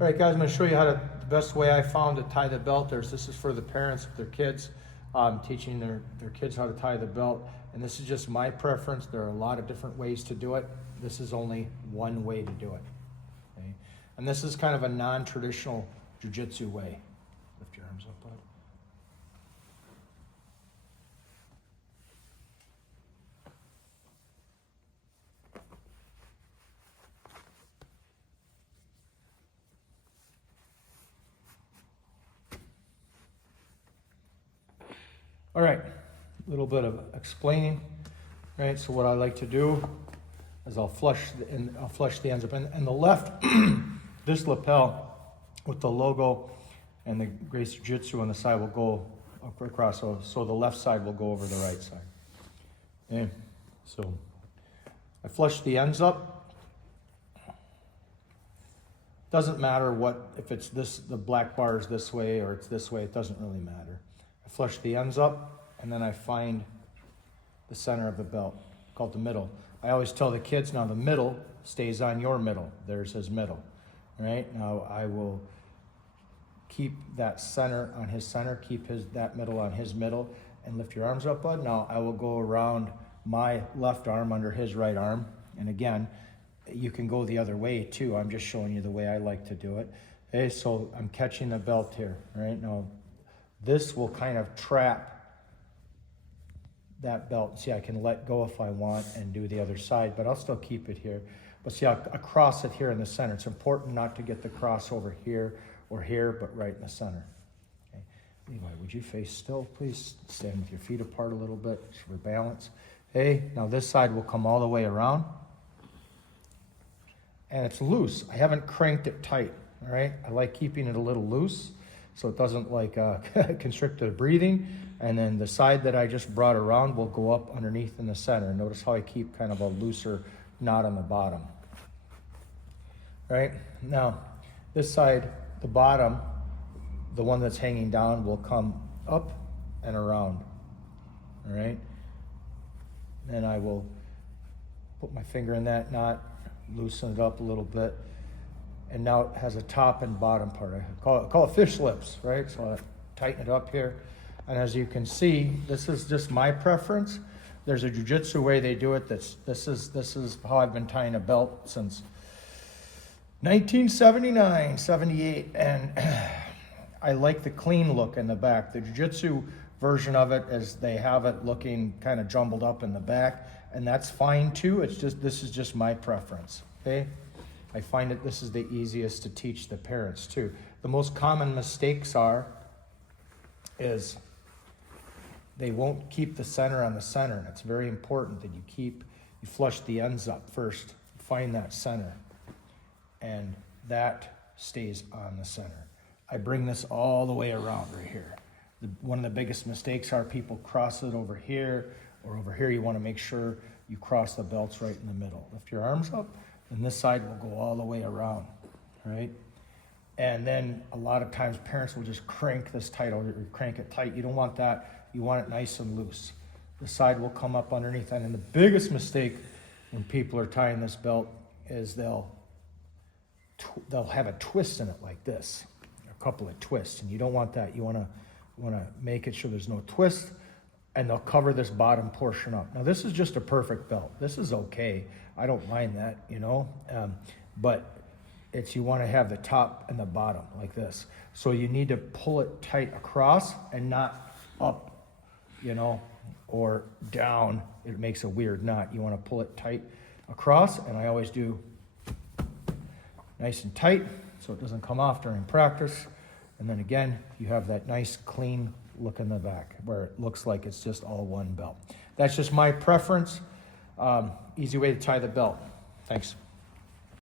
All right, guys, I'm going to show you the best way I found to tie the belt. This is for the parents with their kids, teaching their kids how to tie the belt. And this is just my preference. There are a lot of different ways to do it. This is only one way to do it. Okay? And this is kind of a non-traditional jiu-jitsu way. Lift your arms up, bud. All right, a little bit of explaining. Right, so what I like to do is I'll flush the ends up, and the left, this lapel with the logo and the Grace Jiu-Jitsu on the side will go across, so the left side will go over the right side. Okay, so I flush the ends up. Doesn't matter if it's the black bar is this way or it's this way, it doesn't really matter. I flush the ends up, and then I find the center of the belt, called the middle. I always tell the kids, now the middle stays on your middle. There's his middle. All right, now I will keep that center on his center, keep that middle on his middle, and lift your arms up, bud. Now I will go around my left arm under his right arm, and again, you can go the other way too. I'm just showing you the way I like to do it. Okay, so I'm catching the belt here. All right, now this will kind of trap that belt. See, I can let go if I want and do the other side, but I'll still keep it here. But see, I'll cross it here in the center. It's important not to get the cross over here or here, but right in the center. Okay. Levi, would you face still, please? Stand with your feet apart a little bit for balance. Okay, now this side will come all the way around. And it's loose. I haven't cranked it tight, all right? I like keeping it a little loose so it doesn't constrict the breathing. And then the side that I just brought around will go up underneath in the center. Notice how I keep kind of a looser knot on the bottom. All right, now this side, the bottom, the one that's hanging down will come up and around, all right? Then I will put my finger in that knot, loosen it up a little bit, and now it has a top and bottom part. I call it fish lips, right? So I tighten it up here. And as you can see, this is just my preference. There's a jiu-jitsu way they do it. This is how I've been tying a belt since 1979, 78, and I like the clean look in the back. The jiu-jitsu version of it is they have it looking kind of jumbled up in the back, and that's fine too. This is just my preference. Okay, I find that this is the easiest to teach the parents too. The most common mistakes is they won't keep the center on the center, and it's very important that you flush the ends up first, find that center, and that stays on the center. I bring this all the way around right here. One of the biggest mistakes are people cross it over here or over here. You want to make sure you cross the belts right in the middle. Lift your arms up, and this side will go all the way around, right? And then a lot of times parents will just crank this tight or crank it tight. You don't want that. You want it nice and loose. The side will come up underneath. And the biggest mistake when people are tying this belt is they'll have a twist in it like this, a couple of twists, and you don't want that. You want to make it sure there's no twist, and they'll cover this bottom portion up. Now this is just a perfect belt. This is okay. I don't mind that, but you want to have the top and the bottom like this. So you need to pull it tight across and not up, or down. It makes a weird knot. You want to pull it tight across, and I always do nice and tight so it doesn't come off during practice. And then again, you have that nice clean look in the back where it looks like it's just all one belt. That's just my preference. Easy way to tie the belt. Thanks.